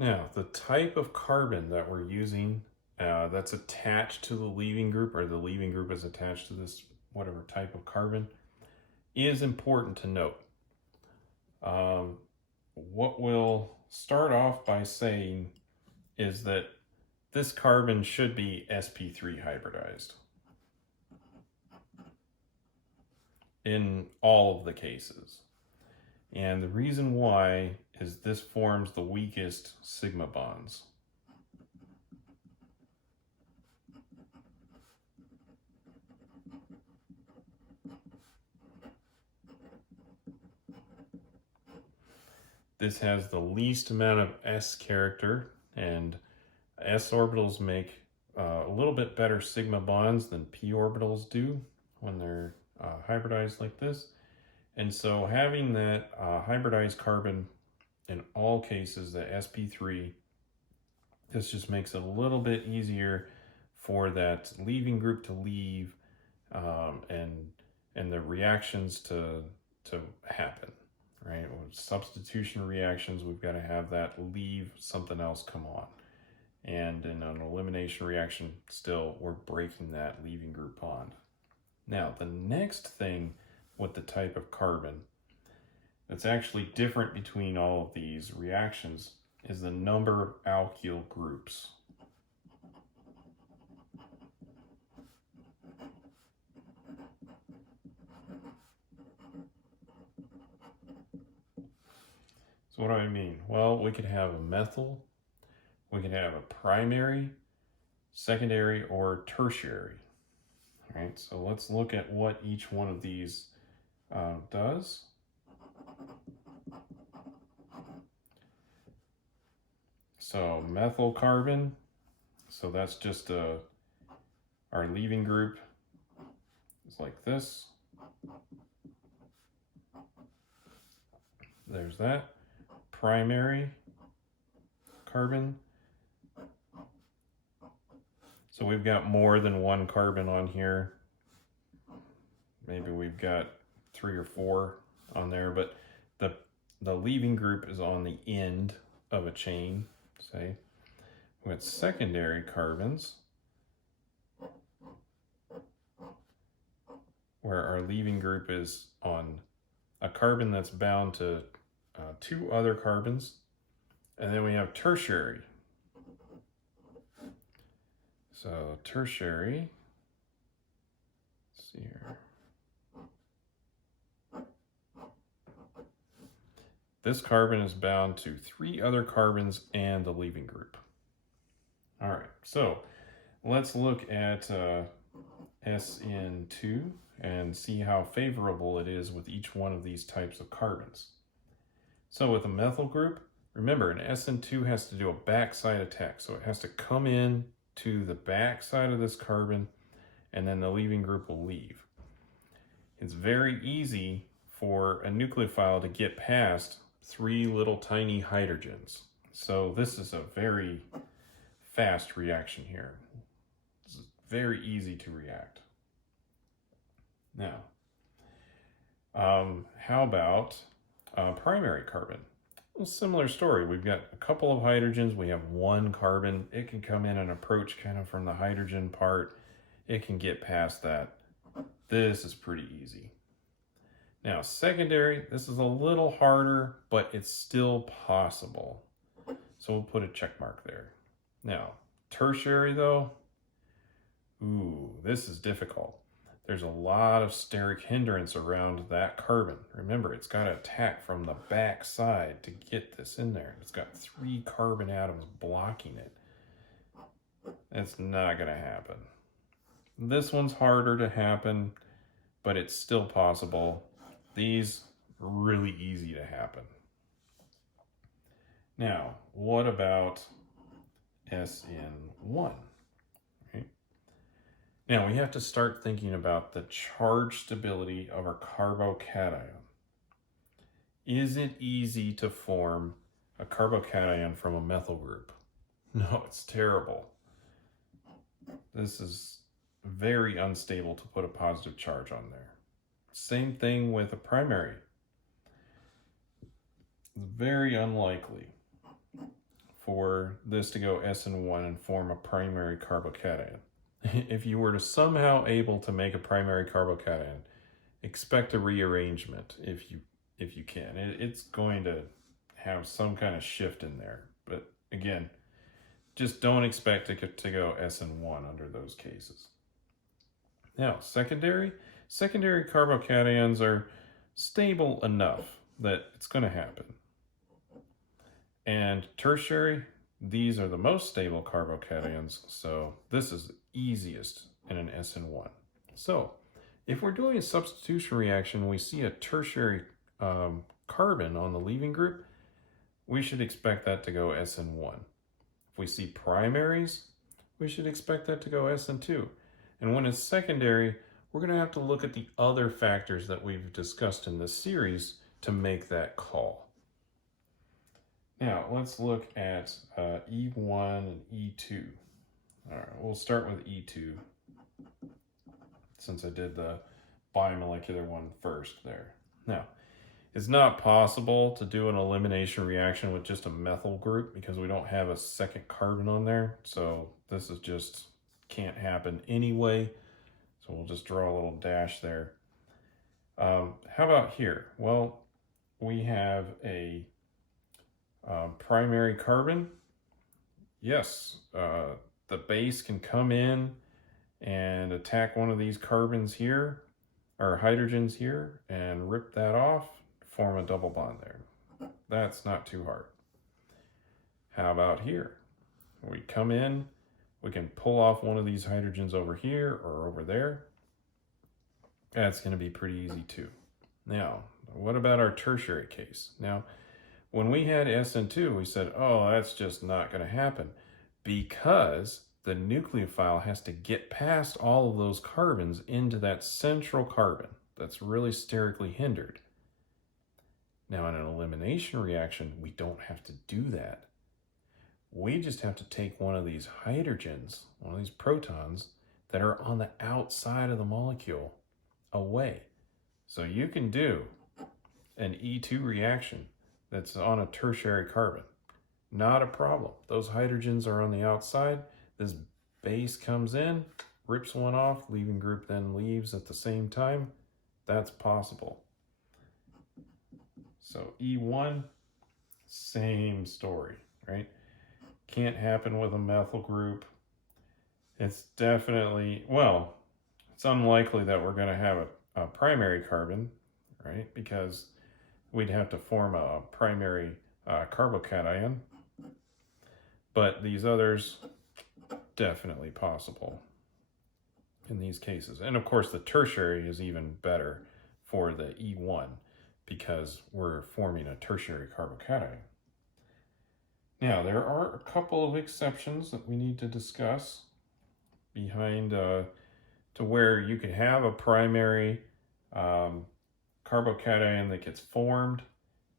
Now, the type of carbon that we're using that's attached to the leaving group, or the leaving group is attached to this whatever type of carbon, is important to note. What we'll start off by saying is that this carbon should be sp3 hybridized in all of the cases. And the reason why is this forms the weakest sigma bonds. This has the least amount of s character, and s orbitals make a little bit better sigma bonds than p orbitals do when they're hybridized like this. And so having that hybridized carbon in all cases, the sp3, this just makes it a little bit easier for that leaving group to leave and the reactions to happen, right? With substitution reactions, we've got to have that leave something else come on. And in an elimination reaction, still, we're breaking that leaving group bond. Now, the next thing with the type of carbon that's actually different between all of these reactions is the number of alkyl groups. So what do I mean? Well, we could have a methyl, we could have a primary, secondary, or tertiary. All right, so let's look at what each one of these does. So methyl carbon, so that's just our leaving group is like this. There's that. Primary carbon. So we've got more than one carbon on here. Maybe we've got 3 or 4 on there, but the leaving group is on the end of a chain, say. With secondary carbons, where our leaving group is on a carbon that's bound to 2 other carbons. And then we have tertiary. So tertiary, let's see here. This carbon is bound to 3 other carbons and the leaving group. All right, so let's look at SN2 and see how favorable it is with each one of these types of carbons. So with a methyl group, remember an SN2 has to do a backside attack. So it has to come in to the backside of this carbon, and then the leaving group will leave. It's very easy for a nucleophile to get past 3 little tiny hydrogens. So this is a very fast reaction here. It's very easy to react. Now, how about primary carbon? Well, similar story. We've got a couple of hydrogens. We have 1 carbon. It can come in and approach kind of from the hydrogen part. It can get past that. This is pretty easy. Now, secondary, this is a little harder, but it's still possible. So we'll put a check mark there. Now, tertiary though, ooh, this is difficult. There's a lot of steric hindrance around that carbon. Remember, it's got to attack from the back side to get this in there. It's got 3 carbon atoms blocking it. It's not going to happen. This one's harder to happen, but it's still possible. These are really easy to happen. Now, what about SN1? Right? Now, we have to start thinking about the charge stability of our carbocation. Is it easy to form a carbocation from a methyl group? No, it's terrible. This is very unstable to put a positive charge on there. Same thing with a primary. Very unlikely for this to go SN1 and form a primary carbocation. If you were to somehow able to make a primary carbocation, expect a rearrangement if you can. It's going to have some kind of shift in there. But again, just don't expect it to go SN1 under those cases. Now, secondary carbocations are stable enough that it's going to happen. And tertiary, these are the most stable carbocations, so this is the easiest in an SN1. So, if we're doing a substitution reaction, we see a tertiary carbon on the leaving group, we should expect that to go SN1. If we see primaries, we should expect that to go SN2. And when it's secondary, we're going to have to look at the other factors that we've discussed in this series to make that call. Now, let's look at E1 and E2. All right, we'll start with E2, since I did the bimolecular one first there. Now, it's not possible to do an elimination reaction with just a methyl group because we don't have a second carbon on there. So this is just can't happen anyway. So we'll just draw a little dash there. How about here? Well, we have a primary carbon. Yes, the base can come in and attack one of these carbons here, or hydrogens here, and rip that off, form a double bond there. That's not too hard. How about here? We come in, we can pull off one of these hydrogens over here or over there. That's going to be pretty easy too. Now, what about our tertiary case? Now, when we had SN2, we said, oh, that's just not going to happen because the nucleophile has to get past all of those carbons into that central carbon that's really sterically hindered. Now, in an elimination reaction, we don't have to do that. We just have to take one of these hydrogens, one of these protons that are on the outside of the molecule away. So you can do an E2 reaction that's on a tertiary carbon. Not a problem. Those hydrogens are on the outside. This base comes in, rips one off, leaving group then leaves at the same time. That's possible. So E1, same story, right? Can't happen with a methyl group. It's definitely, well, it's unlikely that we're going to have a primary carbon, right? Because we'd have to form a primary carbocation. But these others, definitely possible in these cases. And of course, the tertiary is even better for the E1 because we're forming a tertiary carbocation. Now, there are a couple of exceptions that we need to discuss behind to where you could have a primary carbocation that gets formed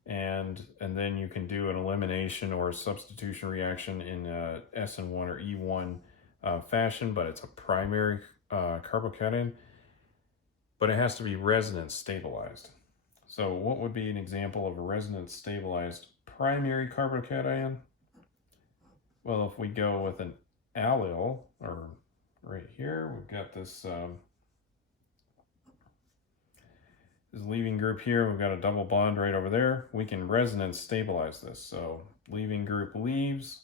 and then you can do an elimination or a substitution reaction in SN1 or E1 fashion, but it's a primary carbocation, but it has to be resonance stabilized. So what would be an example of a resonance stabilized primary carbocation? Well, if we go with an allyl, or right here, we've got this leaving group here, we've got a double bond right over there. We can resonance stabilize this. So leaving group leaves.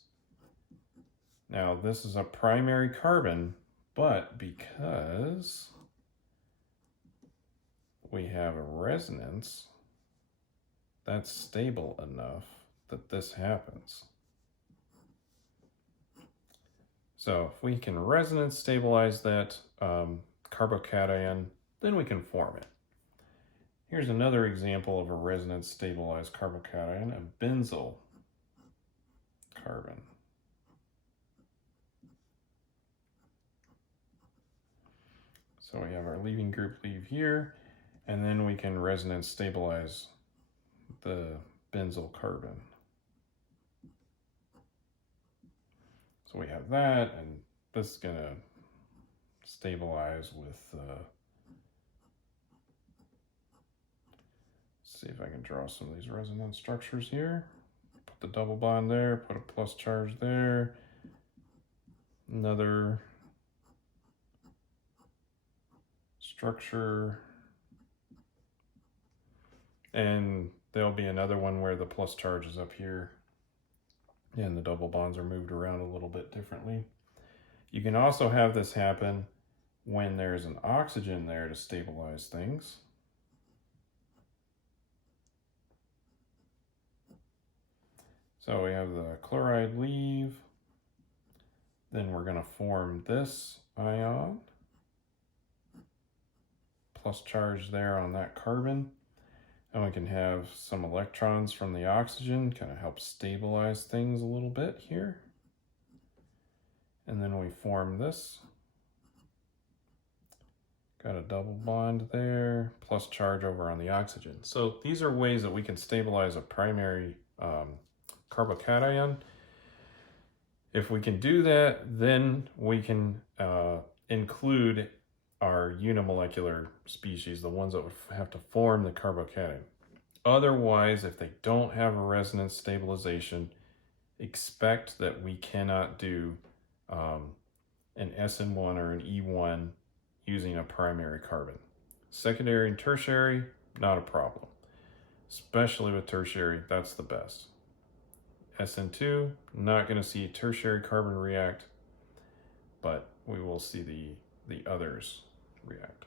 Now this is a primary carbon, but because we have a resonance, that's stable enough that this happens. So if we can resonance stabilize that carbocation, then we can form it. Here's another example of a resonance stabilized carbocation, a benzyl carbon. So we have our leaving group leave here, and then we can resonance stabilize the benzyl carbon. So we have that, and this is going to stabilize with, see if I can draw some of these resonance structures here. Put the double bond there, put a plus charge there, another structure, and there'll be another one where the plus charge is up here and the double bonds are moved around a little bit differently. You can also have this happen when there's an oxygen there to stabilize things. So we have the chloride leave, then we're going to form this ion, plus charge there on that carbon, and we can have some electrons from the oxygen kind of help stabilize things a little bit here. And then we form this. Got a double bond there, plus charge over on the oxygen. So these are ways that we can stabilize a primary carbocation. If we can do that, then we can include our unimolecular species, the ones that would have to form the carbocation. Otherwise, if they don't have a resonance stabilization, expect that we cannot do an SN1 or an E1 using a primary carbon. Secondary and tertiary, not a problem. Especially with tertiary, that's the best. SN2, not going to see tertiary carbon react, but we will see the others react.